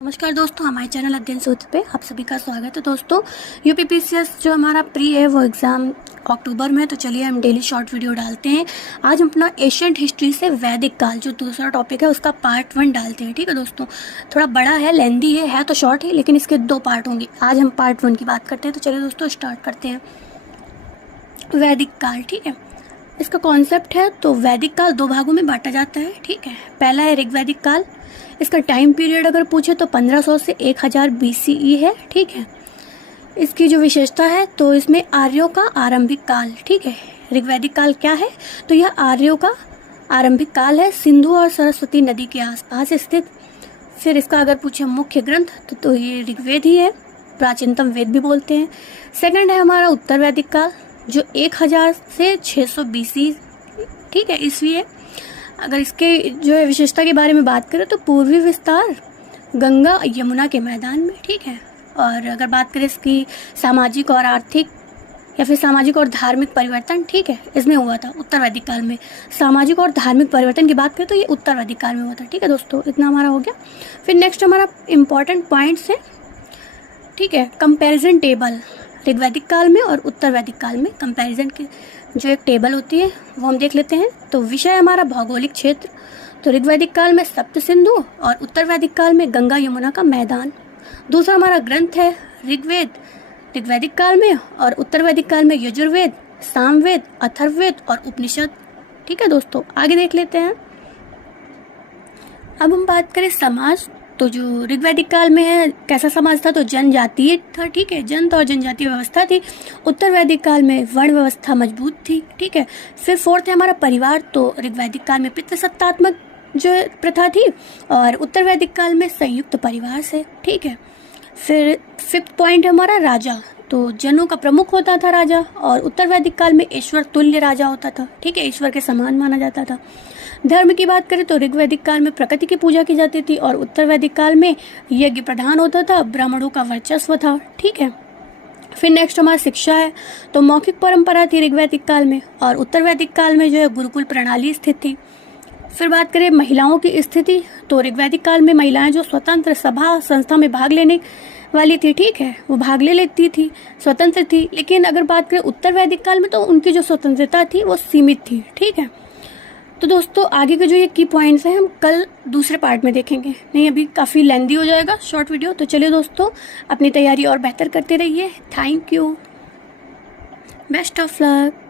नमस्कार दोस्तों, हमारे चैनल अध्ययन सूत्र पे आप सभी का स्वागत है। दोस्तों यूपीपीसीएस जो हमारा प्री है वो एग्ज़ाम अक्टूबर में, तो चलिए हम डेली शॉर्ट वीडियो डालते हैं। आज हम अपना एशियंट हिस्ट्री से वैदिक काल जो दूसरा टॉपिक है उसका पार्ट 1 डालते हैं। ठीक है दोस्तों, थोड़ा बड़ा है, लेंदी है तो शॉर्ट है, लेकिन इसके 2 पार्ट होंगे। आज हम पार्ट 1 की बात करते हैं, तो चलिए दोस्तों स्टार्ट करते हैं। वैदिक काल, ठीक है, इसका कॉन्सेप्ट है तो वैदिक काल 2 भागों में बांटा जाता है। ठीक है, पहला है ऋग्वैदिक काल। इसका टाइम पीरियड अगर पूछे तो 1500 से 1000 BCE है। ठीक है, इसकी जो विशेषता है तो इसमें आर्यों का आरंभिक काल। ठीक है, ऋग्वैदिक काल क्या है तो यह आर्यों का आरंभिक काल है, सिंधु और सरस्वती नदी के आसपास स्थित। फिर इसका अगर पूछे मुख्य ग्रंथ तो ये ऋग्वेद ही है, प्राचीनतम वेद भी बोलते हैं। सेकंड है हमारा उत्तर वैदिक काल जो 1000 से 600 BC, ठीक है, ईस्वी है। अगर इसके जो है विशेषता के बारे में बात करें तो पूर्वी विस्तार गंगा यमुना के मैदान में। ठीक है, और अगर बात करें इसकी सामाजिक और आर्थिक या फिर सामाजिक और धार्मिक परिवर्तन, ठीक है, इसमें हुआ था उत्तर वैदिक काल में। सामाजिक और धार्मिक परिवर्तन की बात करें तो ये उत्तर वैदिक काल में हुआ था। ठीक है दोस्तों, इतना हमारा हो गया। फिर नेक्स्ट हमारा इम्पॉर्टेंट पॉइंट्स है, ठीक है, कंपैरिजन टेबल ऋग्वैदिक काल में और उत्तर वैदिक काल में कंपैरिजन की जो एक टेबल होती है वो हम देख लेते हैं। तो विषय हमारा भौगोलिक क्षेत्र, तो ऋग्वैदिक काल में सप्त सिंधु और उत्तर वैदिक काल में गंगा यमुना का मैदान। दूसरा हमारा ग्रंथ है ऋग्वेद ऋग्वैदिक काल में, और उत्तर वैदिक काल में यजुर्वेद, सामवेद, अथर्ववेद और उपनिषद। ठीक है दोस्तों, आगे देख लेते हैं। अब हम बात करें समाज, तो जो ऋग्वैदिक काल में है कैसा समाज था तो जनजातीय था। ठीक है, जनता और जनजातीय व्यवस्था थी। उत्तर वैदिक काल में वर्ण व्यवस्था मजबूत थी। ठीक है, फिर फोर्थ है हमारा परिवार, तो ऋग्वैदिक काल में पितृसत्तात्मक जो प्रथा थी और उत्तर वैदिक काल में संयुक्त परिवार से। ठीक है, फिर फिफ्थ पॉइंट है हमारा राजा, तो जनों का प्रमुख होता था राजा, और उत्तर वैदिक काल में ईश्वर तुल्य राजा होता था। ठीक है, ईश्वर के समान माना जाता था। धर्म की बात करें तो ऋग्वैदिक काल में प्रकृति की पूजा की जाती थी और उत्तर वैदिक काल में यज्ञ प्रधान होता था, ब्राह्मणों का वर्चस्व था। ठीक है, फिर नेक्स्ट हमारा शिक्षा है, तो मौखिक परंपरा थी ऋग्वैदिक काल में, और उत्तर वैदिक काल में जो है गुरुकुल प्रणाली स्थित थी। फिर बात करें महिलाओं की स्थिति, तो ऋग्वैदिक काल में महिलाएं जो स्वतंत्र सभा संस्था में भाग लेने वाली थी, ठीक है, वो भाग ले लेती थी, स्वतंत्र थी। लेकिन अगर बात करें उत्तर वैदिक काल में तो उनकी जो स्वतंत्रता थी वो सीमित थी। ठीक है, तो दोस्तों आगे के जो ये की पॉइंट्स हैं हम कल दूसरे पार्ट में देखेंगे, नहीं अभी काफ़ी लेंदी हो जाएगा शॉर्ट वीडियो। तो चलिए दोस्तों, अपनी तैयारी और बेहतर करते रहिए। Thank you, best of luck.